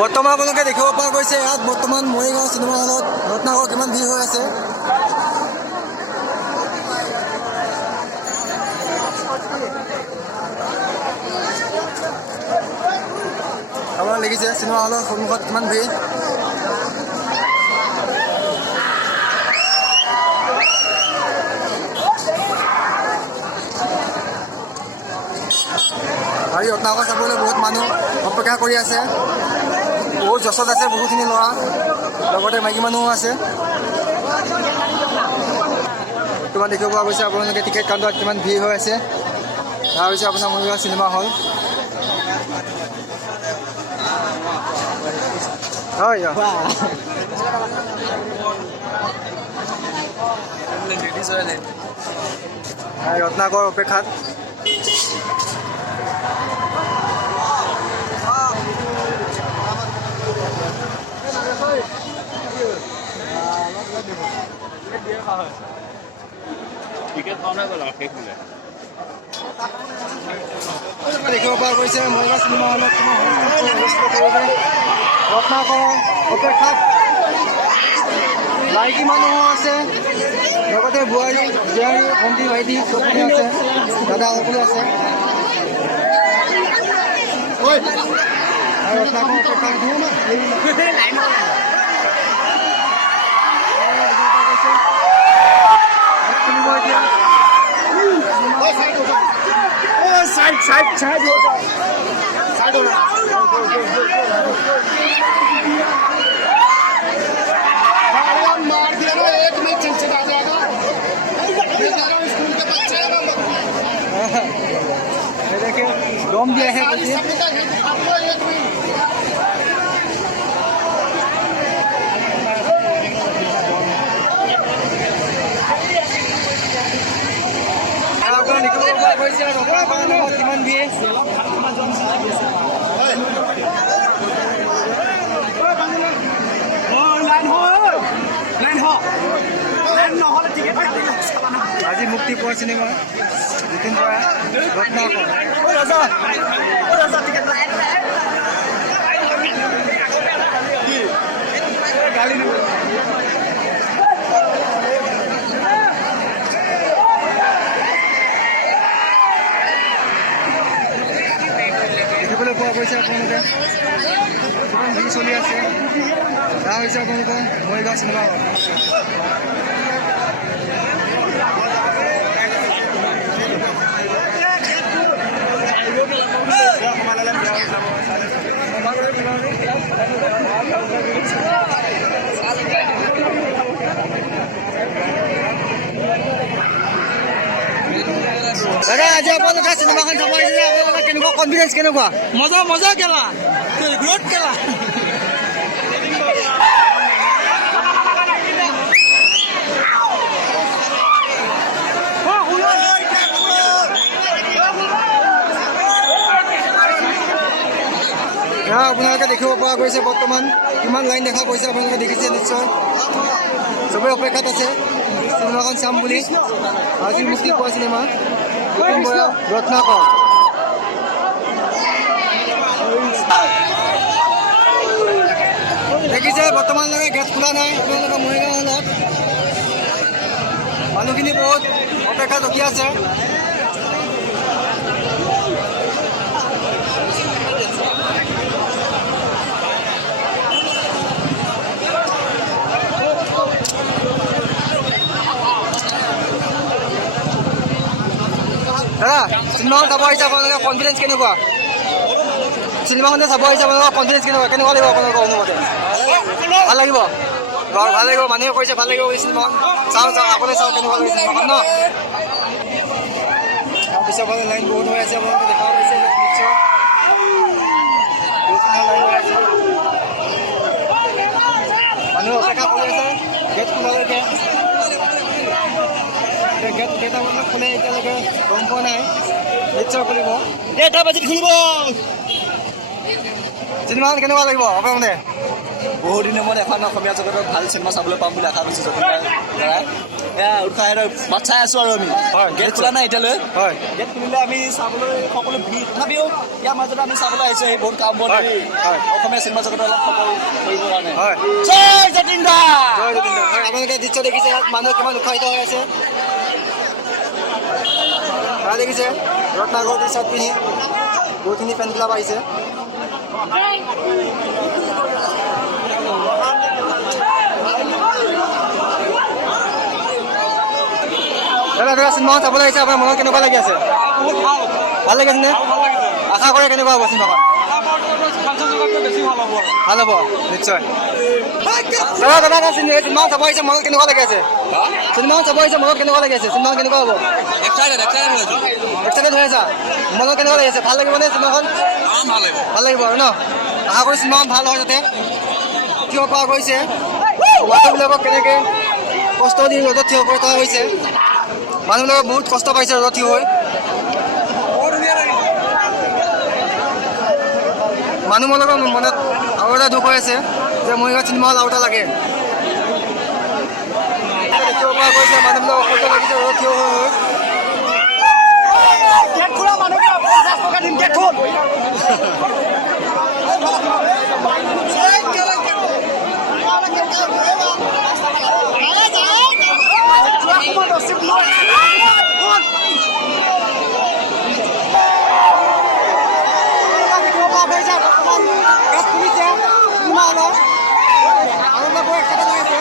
বৰ্তমান আপোনালোকে দেখিব পৰা গৈছে ইয়াত বৰ্তমান মৰিগাঁও চিনেমা হলত ৰত্নাকৰ কিমান ভিৰ হৈ আছে। আপোনাৰ দেখিছে চিনেমা হলৰ সন্মুখত কিমান ভিৰ। আৰু ৰত্নাকৰ চাবলৈ বহুত মানুহ অপেক্ষা কৰি আছে। বহুত যচত আছে, বহুতখিনি ল'ৰা, লগতে মাইকী মানুহো আছে। বৰ্তমান দেখিব পোৱা গৈছে আপোনালোকে টিকেট কাউণ্টাৰত কিমান ভিৰ হৈ আছে। তাৰ হৈছে আপোনাৰ মৰিগাঁও চিনেমা হল। হয় ৰত্নাকৰ অপেক্ষাত। দেখিব পৰা গৈছে মৰিগাঁও চিনেমা হলত ৰত্নাকৰ অপেক্ষাত মাইকী মানুহো আছে, লগতে বোৱাৰী জীয়াৰী ভণ্টি ভাইটি সকলো আছে, দাদা সকলো আছে। আৰু ৰত্নাকৰ অপেক্ষাত साइड हो जाओ, साइड हो जाओ। मार दिया ना, एक में चिंचिड़ा जाएगा। स्कूल के बच्चे हैं ना, देखिए दम दिया है কিমান দিয়ে আজি মুক্তি পোৱা চিনেমা জিতেন বৰা ৰত্নাকৰ। দেখিবলৈ পোৱা গৈছে আপোনালোকে কিমান ভিৰ চলি আছে। তাৰ হৈছে আপোনালোকৰ মৰিগাঁও চিনেমা হল। দাদা আজি আপোনালোকে চিনেমাখন চাব আহিছে, আপোনালোকৰ কেনেকুৱা কনফিডেঞ্চ কেনেকুৱা? মজা মজা খেলা, গ্ৰোথ খেলা। আপোনালোকে দেখিব পৰা গৈছে বৰ্তমান কিমান লাইন দেখা গৈছে। আপোনালোকে দেখিছে নিশ্চয়, চবেই অপেক্ষাত আছে চিনেমাখন চাম বুলি। আজি মুক্তি পোৱা চিনেমা জিতেন বৰা ৰত্নাকৰ। দেখিছে বৰ্তমানলৈকে গেট খোলা নাই আপোনালোকৰ মৰিগাঁও হলত। মানুহখিনি বহুত অপেক্ষাত ৰখি আছে। দাদা চিনেমাখন চাব আহিছে, আপোনালোকৰ কনফিডেঞ্চ কেনেকুৱা? চিনেমাখনে চাব আহিছে, আপোনালোকৰ কনফিডেঞ্চ কেনেকুৱা লাগিব আপোনালোকৰ অনুমতে? ভাল লাগিব, ভাল লাগিব, মানুহে কৈছে ভাল লাগিব চিনেমাখন। চাওঁ আপুনি চাওঁ কেনেকুৱা লাগে চিনেমাখন ন। তাৰপিছত আপোনালোকে লাইন বহুত হৈ আছে, আপোনালোকে দেখা পাইছে নিশ্চয় বহুতখিনি লাইন হৈ আছে। মানুহে অপেক্ষা কৰি আছে গেট খোলালৈকে। গেট কেইটামানত খোলে এতিয়ালৈকে গম পোৱা নাই, নিশ্চয় খুলিব। 1টা বাজিত খুলিব। চিনেমাখন কেনেকুৱা লাগিব আপোনালোকে? বহুত দিনৰ মূৰত এখন অসমীয়া জগতত ভাল চিনেমা চাবলৈ পাম বুলি আশা কৰিছোঁ। উৎসাহ বাট চাই আছোঁ আৰু আমি হয়, গেট নিশ্চয়। খোলা নাই এতিয়ালৈ হয় গেট খুলিলে আমি চাবলৈ সকলো ভিৰ তথাপিও ইয়াৰ মাজতে আমি চাবলৈ আহিছোঁ এই বহুত কাম বন হয়, কৰি হয়। অসমীয়া চিনেমা জগতৰ অলপ সফল কৰিবৰ কাৰণে হয় জয় যতীন দা জয় জতীন্দ্ৰ হয় আপোনালোকে দৃশ্য দেখিছে ইয়াত মানুহ কিমান উৎসাহিত হৈ আছে ভাল দেখিছে ৰত্নাকৰ টি চাৰ্ট পিন্ধি বহুতখিনি ফেন ক্লাব আহিছে দাদা চিনেমাখন চাবলৈ আহিছে আপোনাৰ মনত কেনেকুৱা লাগি আছে বহুত ভাল ভাল লাগি আছে নে ভাল লাগিছে আশা কৰে কেনেকুৱা হ'ব চিনেমাখন কাঞ্চন জগতকৈ বেছি ভাল হ'ব ভাল হ'ব নিশ্চয় দাদা চিনেমাখন চাব আহিছে মনত কেনেকুৱা লাগি আছে চিনেমাখন চাব আহিছে মনত কেনেকুৱা লাগি আছে চিনেমাখন কেনেকুৱা হ'ব এক্সাইটেড হৈ আছা মনত কেনেকুৱা লাগি আছে ভাল লাগিব নে চিনেমাখন ভাল লাগিব আৰু ন আশা কৰি চিনেমাখন ভাল হয় যাতে থিয় কৰা গৈছে মানুহবিলাকক কেনেকৈ কষ্ট দি ৰ'দত থিয় কৰি থকা হৈছে মানুহবিলাকে বহুত কষ্ট পাইছে ৰ'দত থিয় হৈ বৰ ধুনীয়া লাগিছে মানুহবিলাকৰ মনত আৰু এটা দুখ হৈ আছে যে মৰিগাঁও চিনেমা হল আৰু এটা লাগে দেখিব পৰা গৈছে মানুহবিলাকৰ কষ্ট লাগিছে ৰ'দত থিয় হৈ গেট খোলা মানুহকে 50 টকা দিম গেট খোল দেখিব পৰা গৈছে বৰ্তমান গেট খুলিছে চিনেমা হলৰ আনন্দ বৰ এক্সাইটেড হৈ আছে